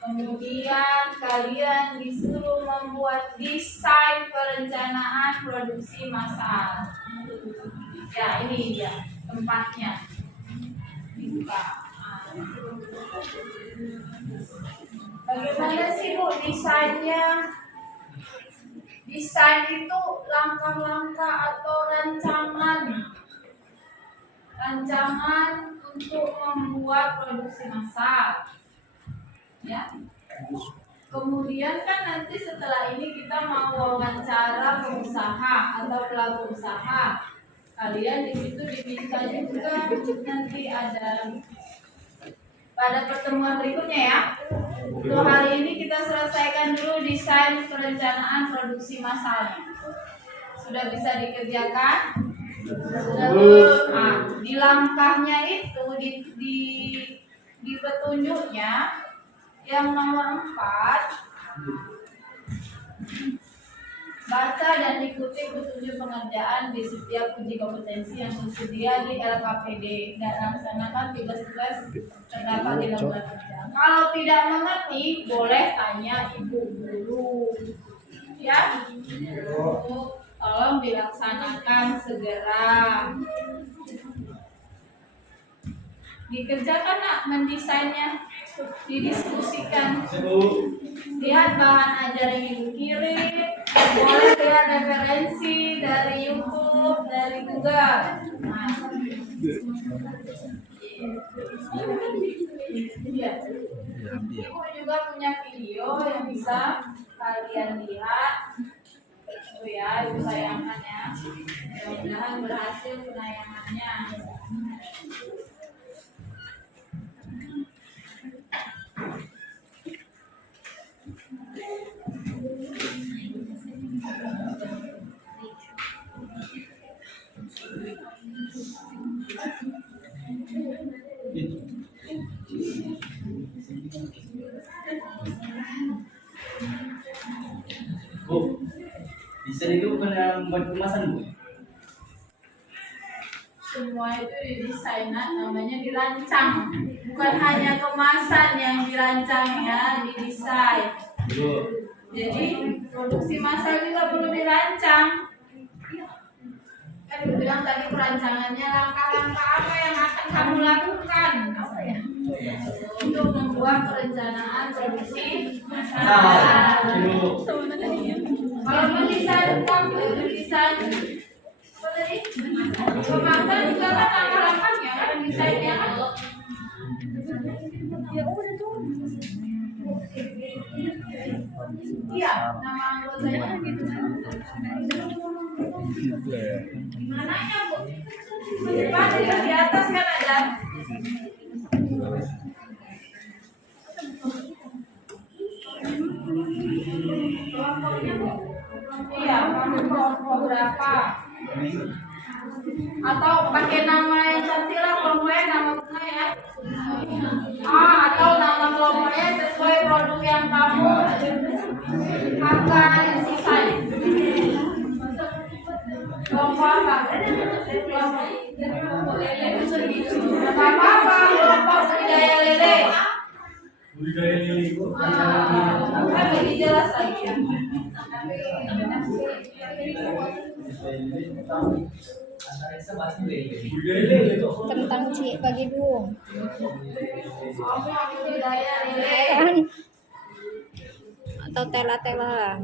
Kemudian kalian disuruh membuat desain perencanaan produksi massal. Ya, ini dia tempatnya. Dibuka. Bagaimana sih Bu desainnya? Desain itu langkah-langkah atau rancangan untuk membuat produksi massal. Ya. Kemudian kan nanti setelah ini kita mau wawancara pengusaha atau pelaku usaha. Kalian di situ diminta juga nanti ada pada pertemuan berikutnya ya. Untuk hari ini kita selesaikan dulu desain perencanaan produksi massal. Sudah bisa dikerjakan? Di langkahnya itu di petunjuknya yang nomor 4, baca dan ikuti petunjuk pengerjaan di setiap uji kompetensi yang tersedia di LKPD dan laksanakan tugas-tugas terdapat di lembar kerja. Kalau tidak mengerti, boleh tanya ibu guru. Ya, tolong dilaksanakan segera. Dikerjakan nak mendesainnya, didiskusikan. Lihat bahan ajar yang ibu kirim, boleh lihat referensi dari YouTube, dari Google. Nah, ibu juga punya video yang bisa kalian lihat. Oh ya, ibu sayangkan ya. Mudah-mudahan berhasil penayangannya. Bu, desain itu bukan yang buat kemasan Bu? Semua itu didesain, namanya dirancang. bukan hanya kemasan yang dirancang ya, didesain. Jadi produksi massal juga perlu dirancang. Kan dibilang tadi perancangannya langkah-langkah apa yang akan kamu lakukan untuk membuat perencanaan produksi massal. Kalau mendesain kamu mendesain apa tadi? Pemasaran juga kan langkah-langkahnya kan desainnya kan. Iya, nama anggotanya gitu kan. Gimana ya, Bu? Di atas kan ada. Kelompoknya, Bu. Iya, kamu kelompok berapa? Atau pakai nama yang cantik lah kelompoknya, nama bunga ya. Atau nama kelompoknya sesuai produk yang kamu akan desain. Kelompok apa? Kelompok lele. Apa-apa, kelompok budidaya lele. Budidaya lele itu. Kan lebih jelas lagi ya. Kentang cik bagi dua. Kelompok budidaya lele. Atau tela-tela.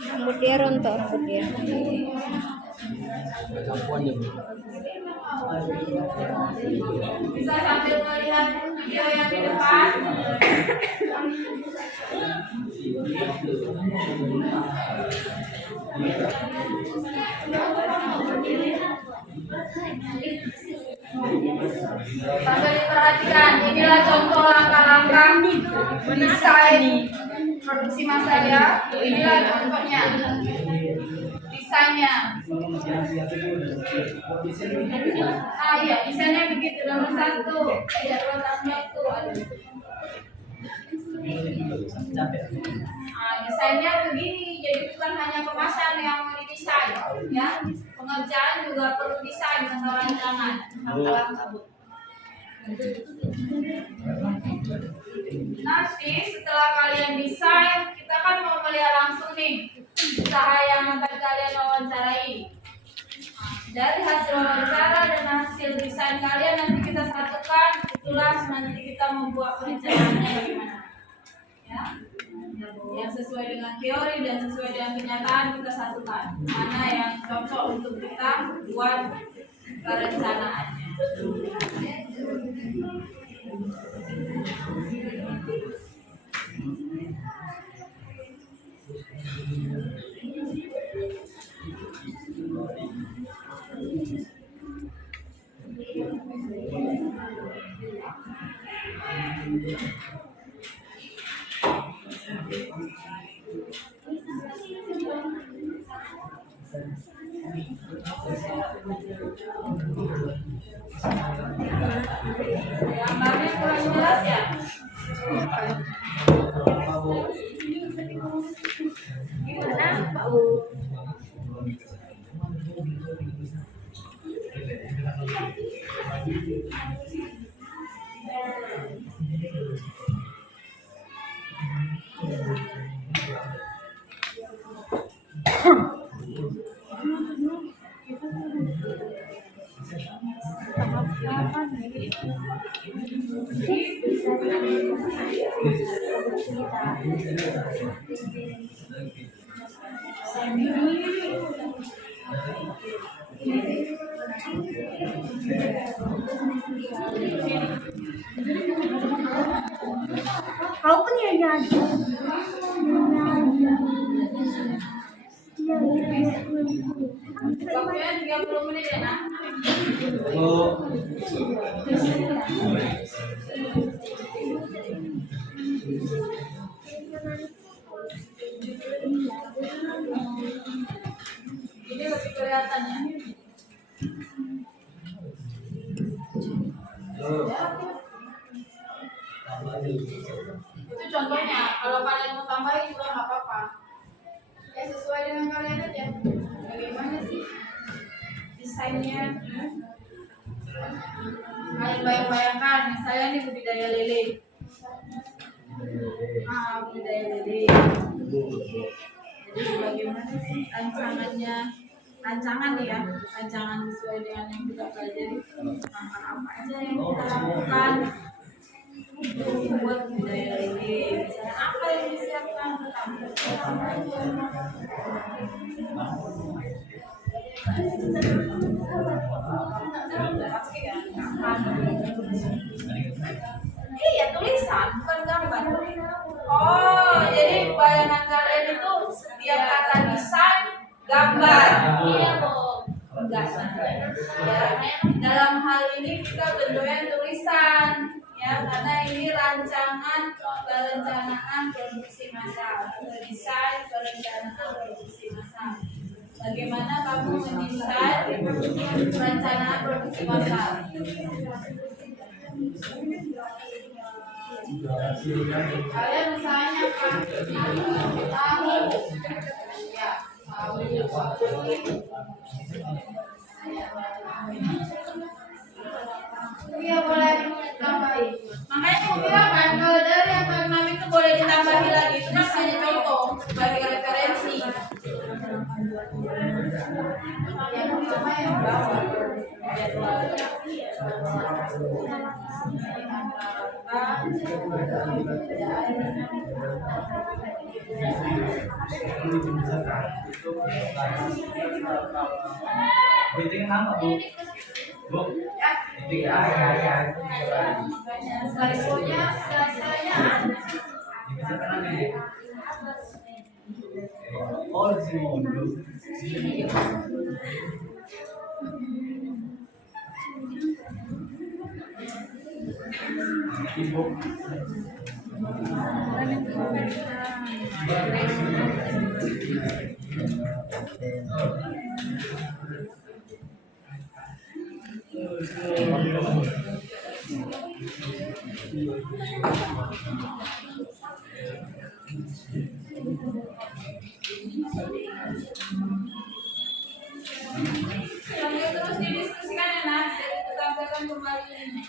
Rambut dia rontok rambut dia. Bisa sambil melihat video yang di depan. Sambil diperhatikan, inilah contoh langkah-langkah desain produksi massal ya. Inilah contohnya desainnya. Iya, desainnya begitu. Nomor 1, tidak letaknya itu. Desainnya begini, jadi bukan hanya kemasan yang mau didesain, ya. Pengerjaan juga perlu desain atau rancangan. Nanti setelah kalian desain, kita kan mau melihat langsung nih usaha yang akan kalian wawancarai. Dari hasil wawancara dan hasil desain kalian nanti kita satukan, itulah nanti kita membuat perencanaannya bagaimana. Ya, yang sesuai dengan teori dan sesuai dengan kenyataan kita satukan. Mana yang cocok untuk kita buat perencanaannya. Gambarnya kurang jelas ya? Gimana, Pak? Kau pun ya jadi. Waktunya 30 menit ya, Nak? Ini lebih kelihatan ya. Itu contohnya, kalau kalian mau tambahin juga nggak apa-apa. Ya sesuai dengan kalian aja. Bagaimana sih desainnya? Ayo bayang-bayangkan, misalnya nih budidaya lele. Budidaya lele. Jadi bagaimana sih rancangannya? Rancangan nih ya, rancangan sesuai dengan yang kita pelajari. Langkah apa aja yang kita lakukan untuk membuat budidaya lele? Misalnya apa yang disiapkan? Pasti ya, iya tulisan bukan gambar. Oh, jadi bayangan kalian itu setiap kata desain gambar. Iya, Bu. Enggak. Ya, dalam hal ini kita bentuknya tulisan ya, karena ini rancangan perencanaan produksi massal. Desain perencanaan produksi massal. Bagaimana kamu mendesain perencanaan produksi massal? Kalian misalnya tahu ya, iya boleh tambahin. Makanya aku bilang kan kalau dari yang keenam itu boleh ditambahi lagi, itu kan hanya contoh sebagai referensi. Yang pertama yang bawah Meeting apa, Bu? Bu? Meeting ya. Slide-nya Oh, di sini. Ibu. Sambil terus didiskusikan ya, Nas. Jadi kita akan kembali ini.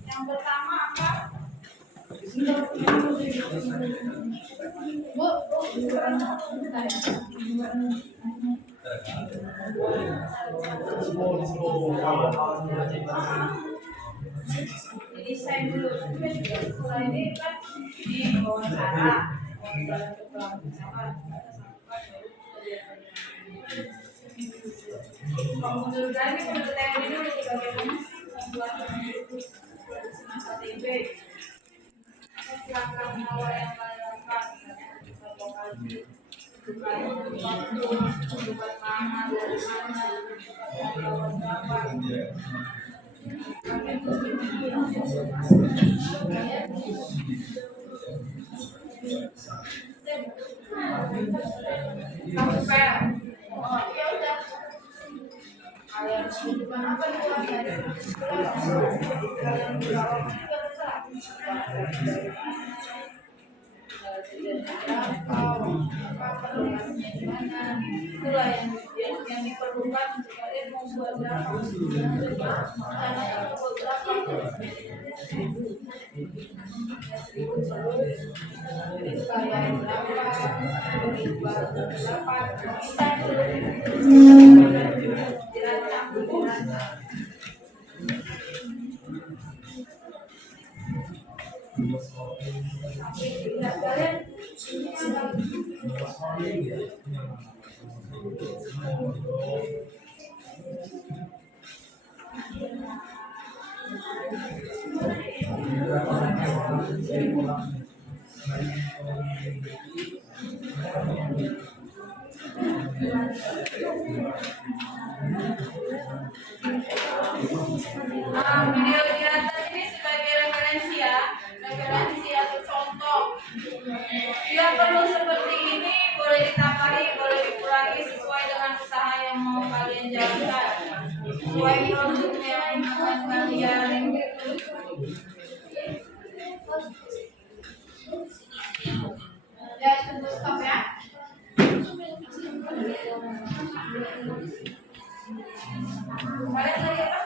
Yang pertama apa? Bu, desain dulu. Setelah ini kan ini wawancara. mundur lagi menurut teori dulu bagaimana sih membuat produksi massa TB. Langkah awal yang kalian lakukan misalnya lokasi bukan mana dari sampai oh ya udah kalian bukan apa itulah yang diperlukan untuk kalian mau buat berapa video di atas ini sebagai referensi ya, referensi atau contoh. Bila perlu seperti ini boleh ditambahi, boleh dikurangi sesuai dengan usaha yang mau kalian jalankan, sesuai produknya yang akan kalian. Ya tunggu stop ya. Kalian lagi apa?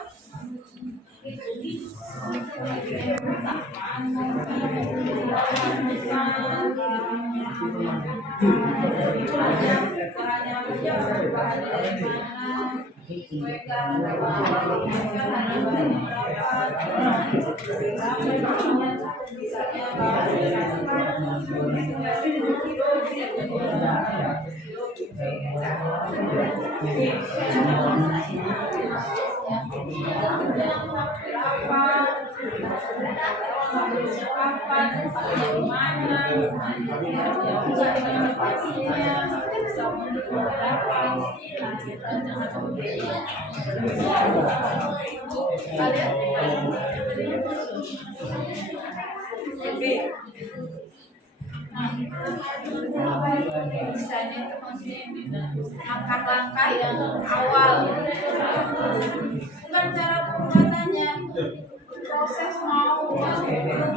Misalnya itu maksudnya langkah-langkah yang awal, bukan cara pembuatannya, proses mau produksinya,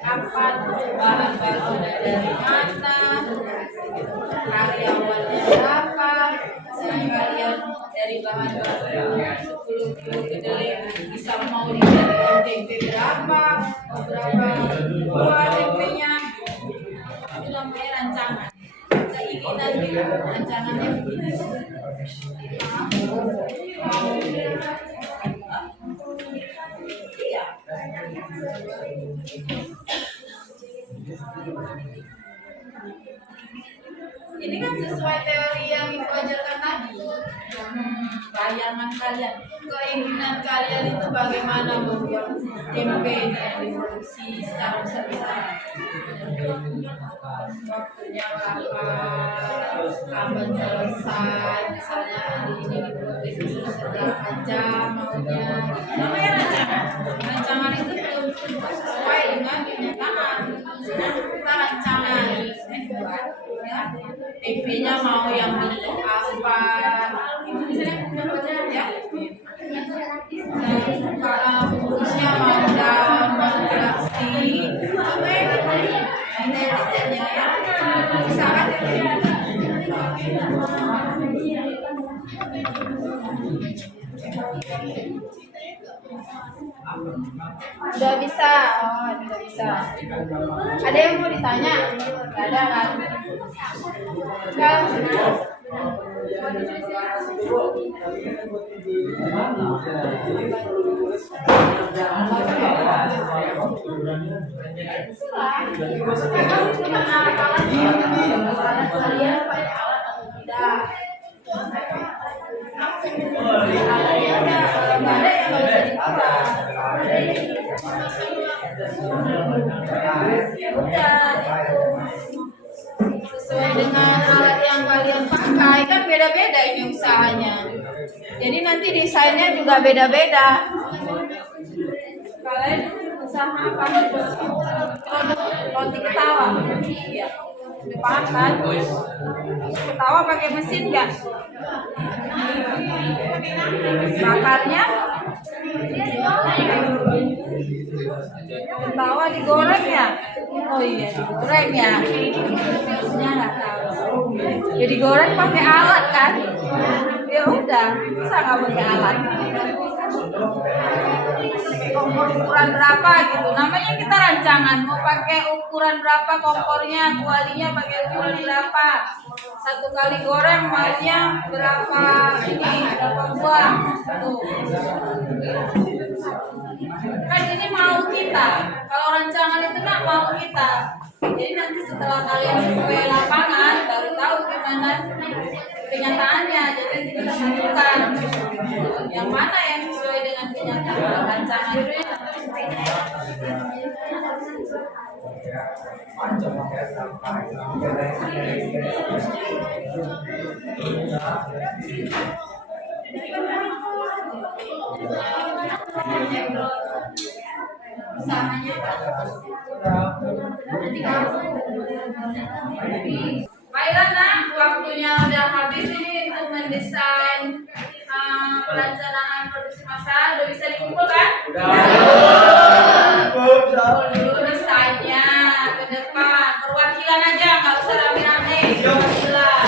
kapan, bahan-bahannya dari mana, karyawannya berapa, misalnya kalian dari bahan-bahan 10 kilo kedelai bisa mau dijadikan tempe berapa, buat tempenya, itu namanya rancangan. Keinginan kita, rancangannya begini. Iya. Ini kan sesuai teori yang Ibu ajarkan tadi. Bayangan kalian, keinginan kalian itu bagaimana membuat tempe yang diproduksi secara besar-besaran. Waktunya kapan selesai, misalnya hari ini diproduksi seberapa jam maunya. Namanya rancangan. Rancangan itu belum sesuai dengan kenyataan. Kita rancangan ya. TP-nya mau yang bentuk apa, ya. Bungkusnya mau daun, mau plastik, apa ya detailnya ya. Misalkan udah bisa, oh udah bisa. Ada yang mau ditanya? Gak ada kan? Kan? udah itu sesuai dengan alat yang kalian pakai kan beda-beda ini usahanya. Jadi nanti desainnya juga beda-beda. Kalian usaha apa? Roti ketawa. Iya. Udah paham kan? Ketawa pakai mesin nggak? Bakarnya? Ketawa digoreng ya? Oh iya, digoreng ya. Biasanya nggak tahu. Ya digoreng pakai alat kan? Ya udah, bisa nggak pakai alat? Kompor ukuran berapa gitu, namanya kita rancangan mau pakai ukuran berapa kompornya, kualinya pakai ukuran berapa, satu kali goreng maunya berapa ini, berapa buah tuh. Kan ini mau kita, kalau rancangan itu kan mau kita, jadi nanti setelah kalian sesuai lapangan baru tahu gimana kenyataannya. Jadi kita satukan yang mana yang sesuai dengan kenyataan rancangan itu. Baiklah nak, waktunya udah habis ini untuk mendesain perencanaan produksi massal. Udah bisa dikumpulkan? Dulu desainnya ke depan, perwakilan aja, nggak usah rame-rame. Perwakilan.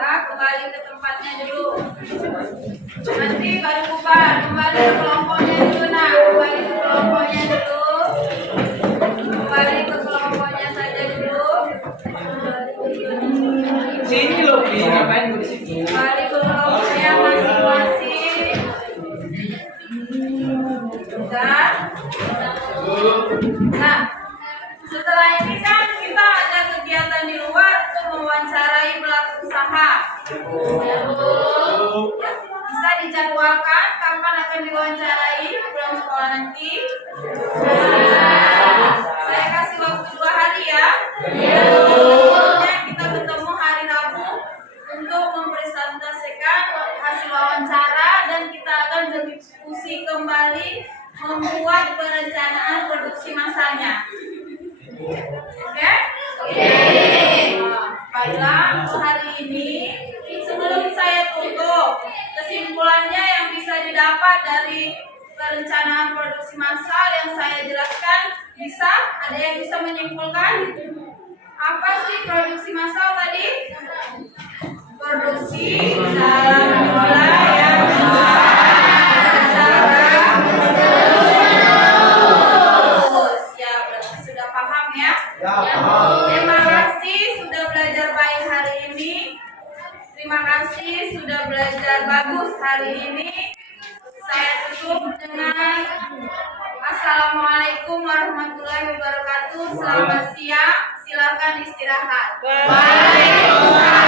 Nah, kembali ke tempatnya dulu. Nanti baru bubar, kembali ke kelompoknya dulu nak, kembali ke kelompoknya dulu. Kembali ke kelompoknya saja dulu. Sini loh, Pi. Ngapain gue di situ? Kembali ke kelompoknya masing-masing. Dan nah, setelah ini kan kita ada kegiatan di luar untuk mewawancarai pelaku usaha. Bisa dijadwalkan kapan akan diwawancarai pulang sekolah nanti. Saya kasih waktu 2 hari ya. Sebelumnya kita ketemu hari Rabu untuk mempresentasikan hasil wawancara dan kita akan berdiskusi kembali membuat perencanaan produksi massalnya. Oke? Baiklah, untuk hari ini sebelum saya tutup, kesimpulannya yang bisa didapat dari perencanaan produksi massal yang saya jelaskan, bisa? Ada yang bisa menyimpulkan? Apa sih produksi massal tadi? Produksi dalam jumlah yang besar secara terus. Ya, berarti sudah paham ya? Terima kasih sudah belajar baik hari ini. Terima kasih sudah belajar bagus hari ini. Saya tutup dengan Assalamualaikum warahmatullahi wabarakatuh. Selamat siang. Silakan istirahat. Waalaikumsalam.